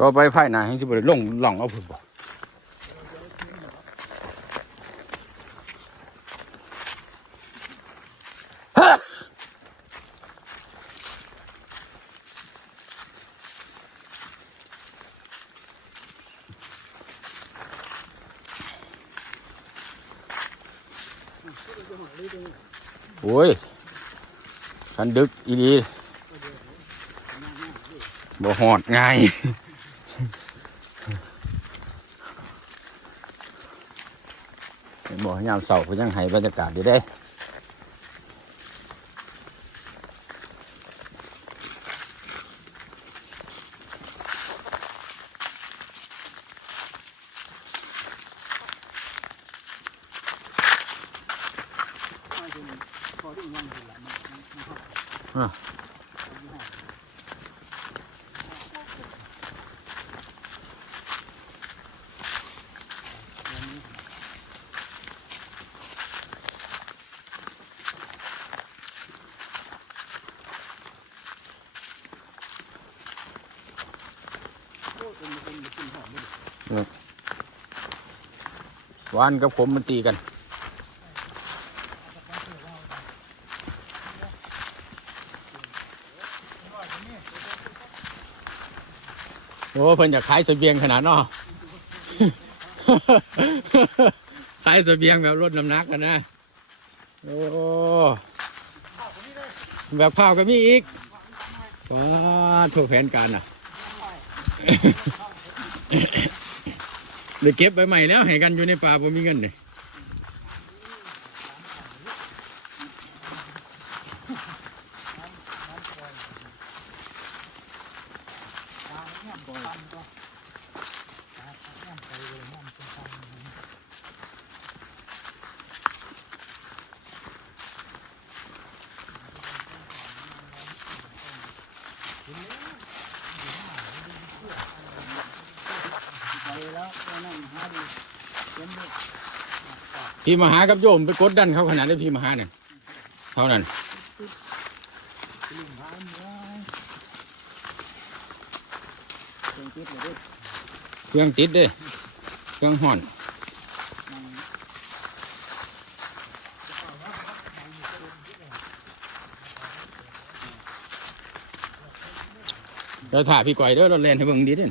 ต่อไปไฟหนาให้สิบริลงหล่องเอาพุ่นบ่โอ้ยคันดึกอีดีบ่หอดง่าย เห็นบ่ ยามเสาร์ก็ยังให้บรรยากาศดีได้ วานกับผมมันตีกัน โอ้เพิ่นอยากขายเสบียงขนาดนาะขายเสบียงแบบลดน้ำหนักกันนะ โอ้แบบข้าวก็มีอีกว้าถูกแผนการอะ เดี๋ยวเก็บไปใหม่แล้วให้กันอยู่ในป่าผมมีเงินเลย พี่มหากับโยมไปกดดันเขาขนาดนี้พี่มหาเนี่ยเท่านั้นเครื่องติดเด้เครื่องห่อนเราถ่ายพี่ก่อยเด้อเราเล่นให้เบิ่งดีด้อ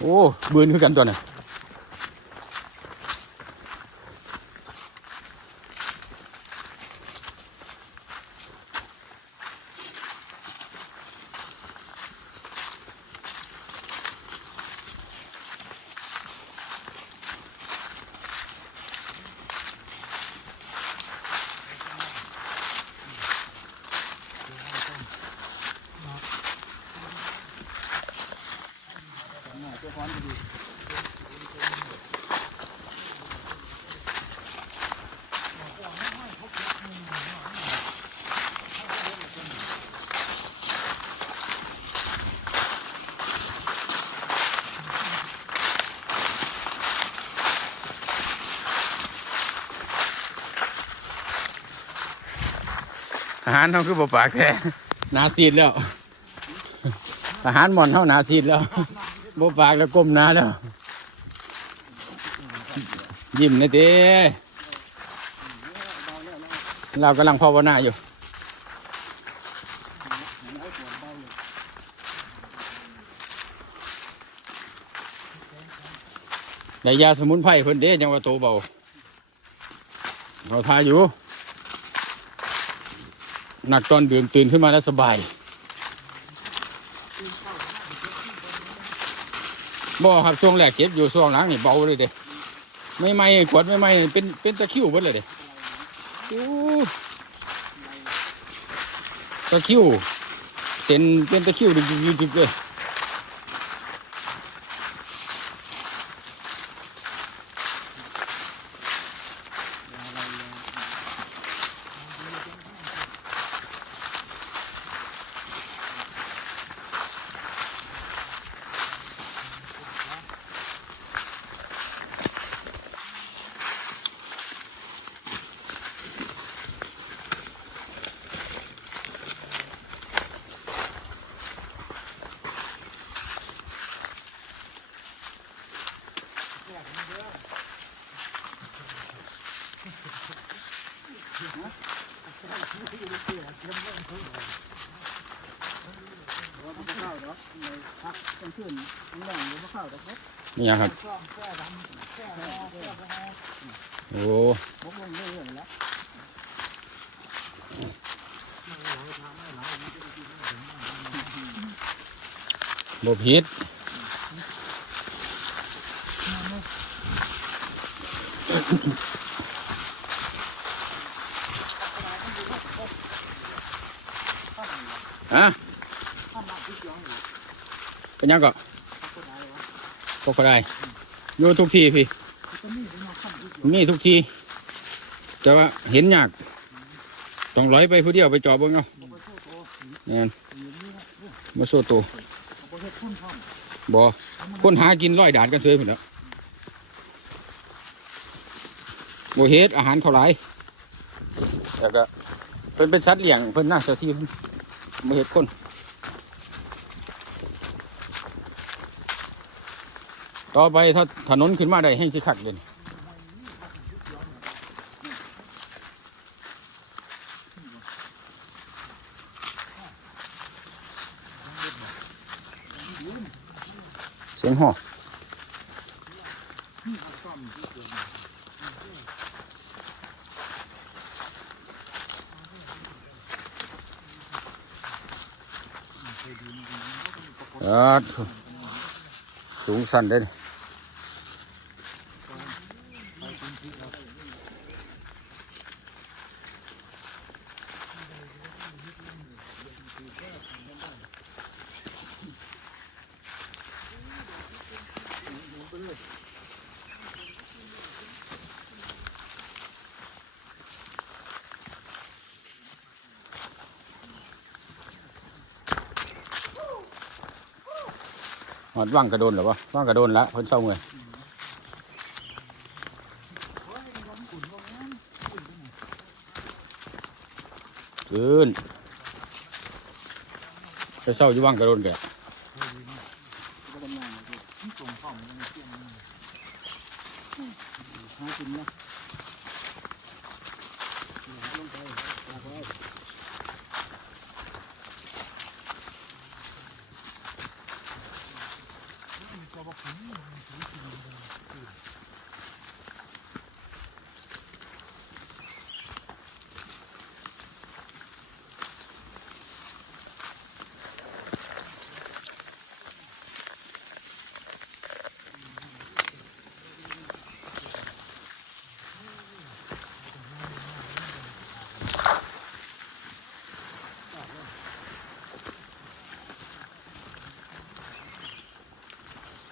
โอ้เบือนคือกันตัวน่ะ หารเท่าคือบ่ปากแท้หนาซีดแล้วอาหารหมอนเท่าหนาซีดแล้วบ่ปากแล้วก้มหน้าแล้ว ยิ้มนะเต้เรากำลังภาวนาอยู่ได้ยาสมุนไพรเพิ่นเด้ยังว่าโตเบาเราทาอยู่ หนักตอนดื่มตื่นขึ้นมาแล้วสบายบ่ครับช่วงแรกเก็บอยู่ช่วงหลังนี่เบาเลยเด้ไม่ไม่ขวดไม่ไม่เป็นเป็นตะคิวเบิดเลยเด้ตะคิวเส้นเป็นตะคิวดิบๆๆเลย เข้าดอกพักกลางคื เนี่ยังครับช่วงแก้ดำแก้แห้งแก้แห้งโอ้บ่ผิด ฮะเป็นยังก็ก็ก็ก็ได้อยู่ทุกที่พี่มีเป็นมาขั้นที่ย้อนมีทุกที่แต่ว่าเห็นยากต้องร้อยไปผู้เดียวไปจอบเบิ่งเอาบ่ไปโทษโตแม่นอยู่นี่นะโอ้มาโซ่ตัวบ่คนพร้อคนหากินร้อยด่านกันเสือพุ่นแล้วบ่เฮดอาหารเขาหลายแล้วก็เพิ่นเป็นสัตว์เลี้ยงเพิ่นน่าเจ้าที่ มาเห็ดคนต่อไปถ้าถนนขึ้นมาได้ให้สิขักเลยนี่เสียงห่อ สูงสั่นได้ หอดว่างกระโดนหรอวะว่างกระโดนละเพิ่นเศร้าเลยขึ้นไปเศร้าอยู่ว่างกระโดนแก บ่ได้งานเลยที่ส่งพร้อมมันเที่ยงนี่หากินนะลงไปลากไว้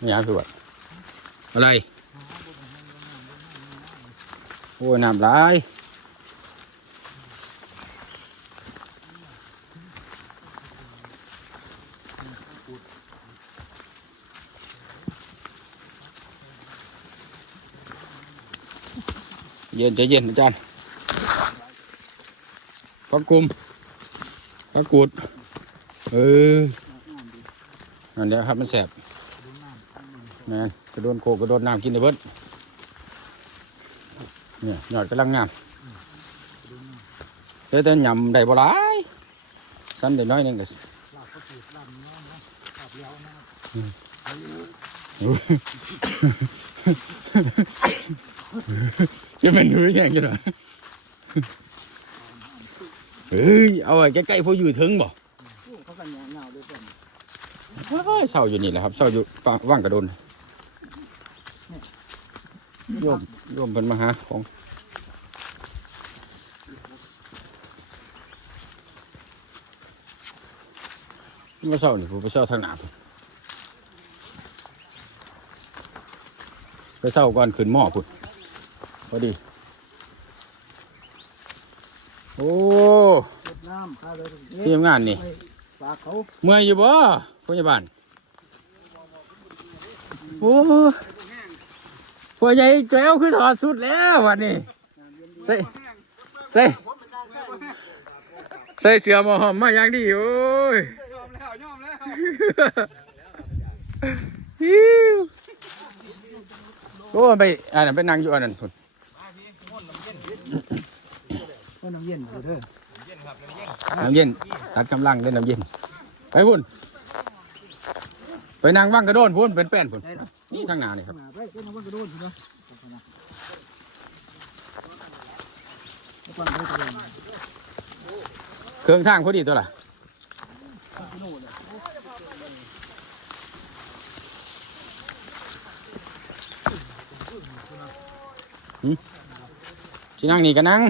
นี่ยังคือว่าอะไร โอ้ยน้ำไหลายเย็นใจเย็นอาจารย์พักกุมพักกูด เออนั่นแหละครับมันแสบ แมนกระโดนโคกกระโดนน้ำกินได้เบิดเนี่ยยอดกำลังงามเดี๋ยวแต่ยำได้บ่หลายสั้นได้น้อยนึงก็ลาบก็สูตรลาบน้อจะเป็นหรือยังจะหรอเฮ้ยเอาไว้ใกล้ๆพออยู่ถึงบ่เขากันเหงาด้วยกันเฮ้ยเศร้าอยู่นี่แหละครับเศร้าอยู่ว่างกระโดน โยมโยมเป็นมหาของมาเศร้านี่ผมไปเศร้าทางหนาไปเศร้าก่อนขึ้นหม้อพุ่นพอดี โอ้เวียดนามข้าวเลยทีมงานนี่เขาเมื่อยอยู่บ่พยาบาลโอ้ พ่อใหญ่แก้วคือถอดสุดแล้ววันนี้ใส่ใส่ใส่เสื้อหมอหอมมาอย่างดีโอ้ยยอมแล้วยอมแล้วฮิวโอ้ยไปอันนั้นไปนั่งอยู่อันนั้นพุ่นก็น้ำเย็นอยู่เด้อน้ำเย็นตัดกำลังเล่นน้ำเย็นไปพุ่นไปนั่งว่างกระโดนพุ่นเป็นแป้นพุ่น นี่ทางหน้านี่ครับมาไปก็น้ำมันกระโดดอยู่เนาะเครื่องทางพอดีตัวละสินั่งนี่ก็นั่ง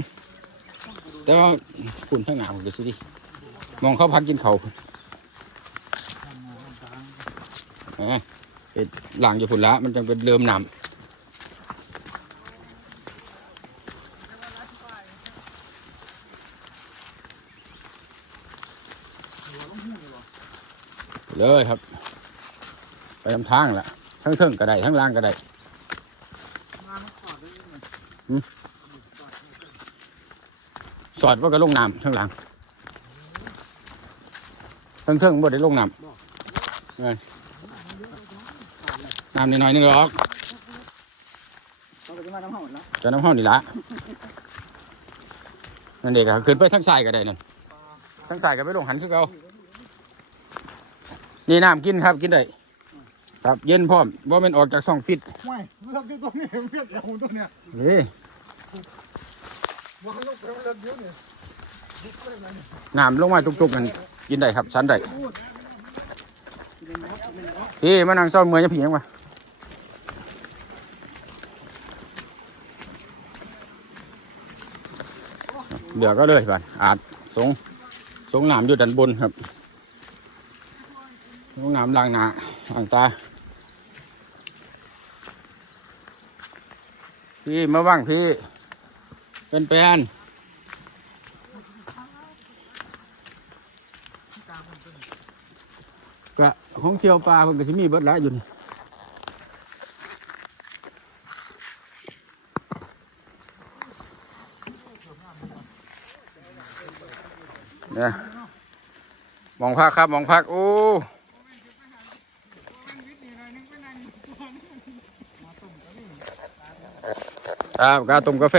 แต่ว่าคุณข้างหนาผมดูสิดิมองเขาพักกินเขาว แหมเอ็ดหลังอยู่พุ่นละมันจะเป็นเริ่มนำเลยครับ ไปทำทางละทั้งเทิงก็ได้ทั้งล่างก็ได้สอดว่าก็ลงน้ำทั้งหลังทั้งเทิงบ่ได้ลงน้ำเงิ นน้ำนิดหน่อยนึงหรอกเขาจะมาน้ำหอมแล้วจะน้ำห้องนี่ละนั่นเด็กอะขึ้นไปทั้งสายก็ได้นั่นทั้งสายก็ไปลงหันคือเขานี่น้ำกินครับกินได้ครับเย็นพร้อมว่ามันออกจากซองฟิตไม่เลือกตัวนี้เลือกเอาตัวเนี้ยเฮ้ยว่าลูกเราเลือกเยอะเนี่ยน้ำลงมาจุกๆกันกินได้ครับสันได้พี่มานั่งซ่อมเมื่อยจะผียังมา เดี๋ยวก็เลยบันอาจสงสงน้ำอยู่ด้านบนครับสงน้ำล้างหน้าล้างตาพี่มาว่างพี่ เป็นแปลนก็ของเที่ยวปลาเพิ่นก็สิมีเบิดหลายอยู่นี่ เนี่ยมองพักครับมองพักโอ้ครับกาต้มกาแฟ